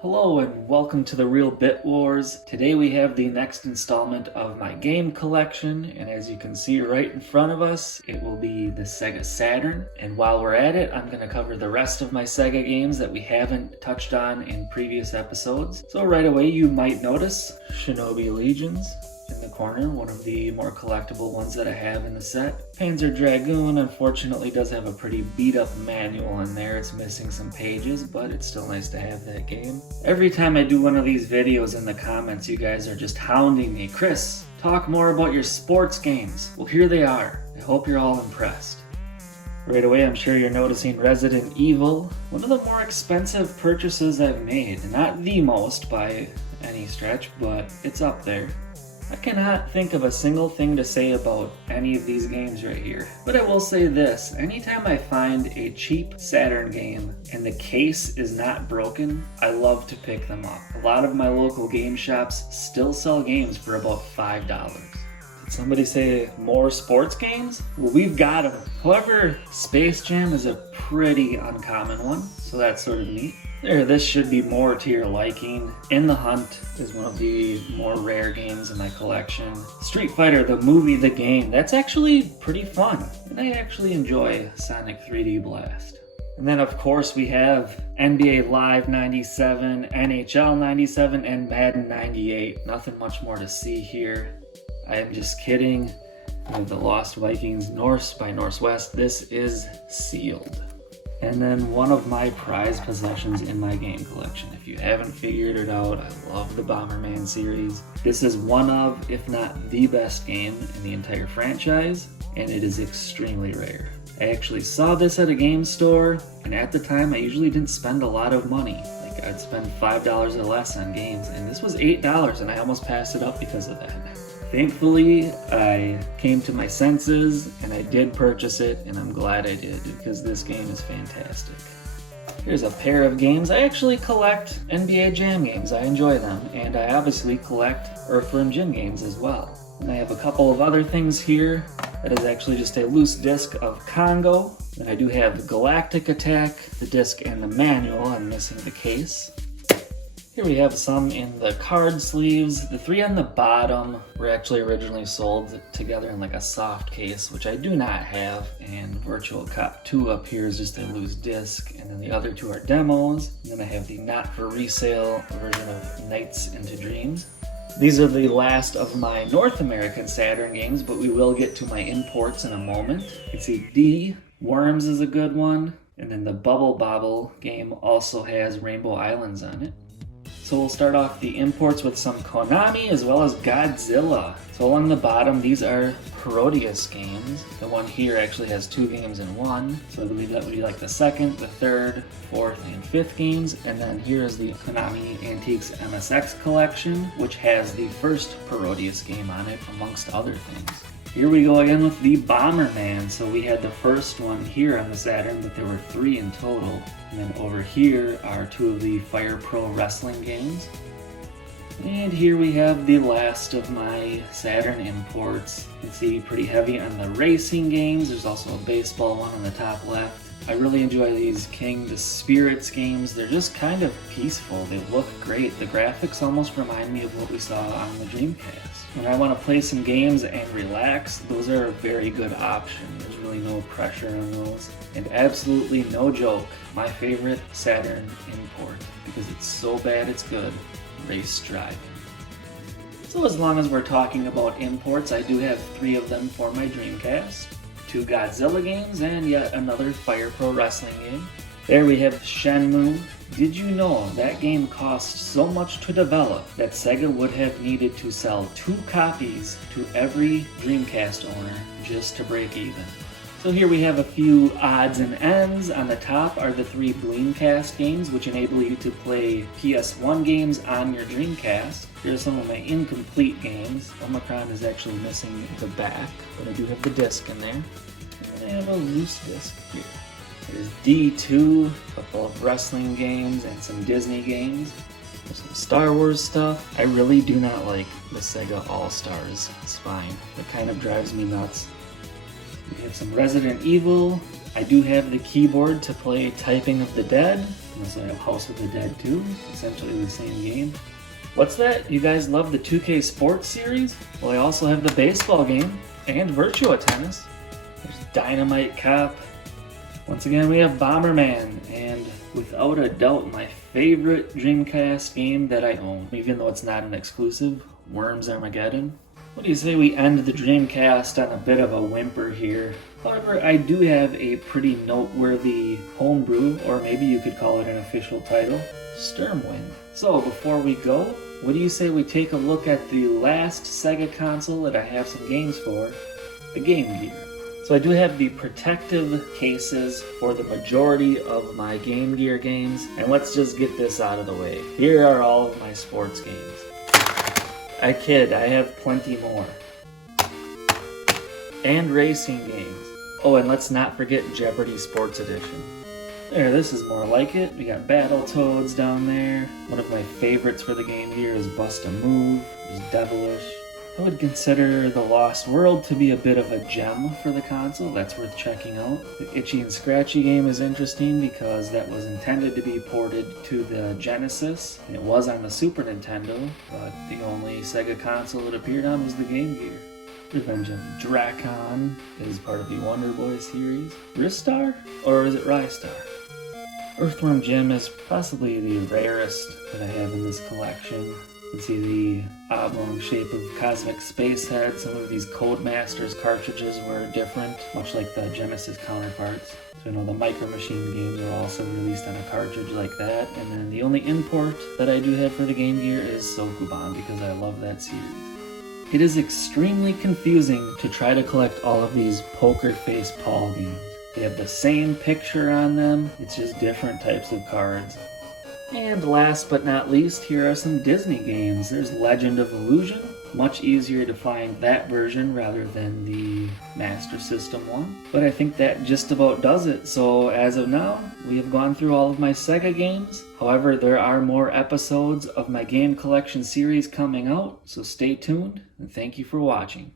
Hello and welcome to the Real Bit Wars. Today we have the next installment of my game collection, and as you can see right in front of us, it will be the Sega Saturn. And while we're at it, I'm going to cover the rest of my Sega games that we haven't touched on in previous episodes. So right away you might notice Shinobi Legions in the corner, one of the more collectible ones that I have in the set. Panzer Dragoon unfortunately does have a pretty beat up manual in there. It's missing some pages, but it's still nice to have that game. Every time I do one of these videos in the comments, you guys are just hounding me. Chris, talk more about your sports games. Well, here they are. I hope you're all impressed. Right away, I'm sure you're noticing Resident Evil, one of the more expensive purchases I've made. Not the most by any stretch, but it's up there. I cannot think of a single thing to say about any of these games right here. But I will say this, anytime I find a cheap Saturn game and the case is not broken, I love to pick them up. A lot of my local game shops still sell games for about $5. Did somebody say more sports games? Well, we've got them. However, Space Jam is a pretty uncommon one, so that's sort of neat. This should be more to your liking. In the Hunt is one of the more rare games in my collection. Street Fighter, the movie, the game, that's actually pretty fun. And I actually enjoy Sonic 3D Blast. And then of course we have NBA Live 97, NHL 97, and Madden 98. Nothing much more to see here. I am just kidding. With the Lost Vikings Norse by Northwest, this is sealed. And then one of my prized possessions in my game collection. If you haven't figured it out, I love the Bomberman series. This is one of, if not the best game in the entire franchise, and it is extremely rare. I actually saw this at a game store, and at the time I usually didn't spend a lot of money. Like I'd spend $5 or less on games, and this was $8, and I almost passed it up because of that. Thankfully, I came to my senses and I did purchase it, and I'm glad I did because this game is fantastic. Here's a pair of games. I actually collect NBA Jam games. I enjoy them, and I obviously collect Earthworm Jim games as well. And I have a couple of other things here. That is actually just a loose disc of Congo. And I do have Galactic Attack, the disc and the manual. I'm missing the case. Here we have some in the card sleeves. The three on the bottom were actually originally sold together in like a soft case, which I do not have. And Virtual Cop 2 up here is just a loose disc. And then the other two are demos. And then I have the not for resale version of Nights into Dreams. These are the last of my North American Saturn games, but we will get to my imports in a moment. You can see D, Worms is a good one. And then the Bubble Bobble game also has Rainbow Islands on it. So we'll start off the imports with some Konami as well as Godzilla. So along the bottom, these are Parodius games. The one here actually has 2 games in one. So I believe that would be like the second, the third, fourth, and fifth games. And then here is the Konami Antiques MSX collection, which has the first Parodius game on it, amongst other things. Here we go again with the Bomberman. So we had the first one here on the Saturn, but there were 3 in total. And then over here are 2 of the Fire Pro Wrestling games. And here we have the last of my Saturn imports. You can see pretty heavy on the racing games. There's also a baseball one on the top left. I really enjoy these King the Spirits games. They're just kind of peaceful. They look great. The graphics almost remind me of what we saw on the Dreamcast. When I want to play some games and relax, those are a very good option. There's really no pressure on those. And absolutely no joke, my favorite Saturn import, because it's so bad it's good, Race Driving. So as long as we're talking about imports, I do have 3 of them for my Dreamcast. 2 Godzilla games and yet another Fire Pro Wrestling game. There we have Shenmue. Did you know that game cost so much to develop that Sega would have needed to sell 2 copies to every Dreamcast owner just to break even? So here we have a few odds and ends. On the top are the 3 Dreamcast games, which enable you to play PS1 games on your Dreamcast. Here are some of my incomplete games. Omicron is actually missing the back, but I do have the disc in there. And then I have a loose disc here. There's D2, a couple of wrestling games, and some Disney games. There's some Star Wars stuff. I really do not like the Sega All-Stars spine. It kind of drives me nuts. We have some Resident Evil, I do have the keyboard to play Typing of the Dead. I also have House of the Dead 2, essentially the same game. What's that? You guys love the 2K Sports series? Well, I also have the baseball game and Virtua Tennis. There's Dynamite Cop. Once again, we have Bomberman, and without a doubt, my favorite Dreamcast game that I own, even though it's not an exclusive, Worms Armageddon. What do you say we end the Dreamcast on a bit of a whimper here? However, I do have a pretty noteworthy homebrew, or maybe you could call it an official title, Sturmwind. So before we go, what do you say we take a look at the last Sega console that I have some games for, the Game Gear. So I do have the protective cases for the majority of my Game Gear games, and let's just get this out of the way. Here are all of my sports games. I kid, I have plenty more. And racing games. Oh, and let's not forget Jeopardy Sports Edition. There, this is more like it. We got Battletoads down there. One of my favorites for the Game Gear is Bust a Move. There's Devilish. I would consider The Lost World to be a bit of a gem for the console. That's worth checking out. The Itchy and Scratchy game is interesting because that was intended to be ported to the Genesis. And it was on the Super Nintendo, but the only Sega console it appeared on was the Game Gear. Revenge of Drakon is part of the Wonder Boy series. Ristar? Or is it Rystar? Earthworm Jim is possibly the rarest that I have in this collection. You can see the oblong shape of Cosmic Space Head. Some of these Codemasters cartridges were different, much like the Genesis counterparts. So the Micro Machine games are also released on a cartridge like that. And then the only import that I do have for the Game Gear is Sokuban, because I love that series. It is extremely confusing to try to collect all of these Poker Face Paul games. They have the same picture on them, it's just different types of cards. And last but not least, here are some Disney games. There's Legend of Illusion. Much easier to find that version rather than the Master System one. But I think that just about does it. So as of now, we have gone through all of my Sega games. However, there are more episodes of my game collection series coming out, so stay tuned and thank you for watching.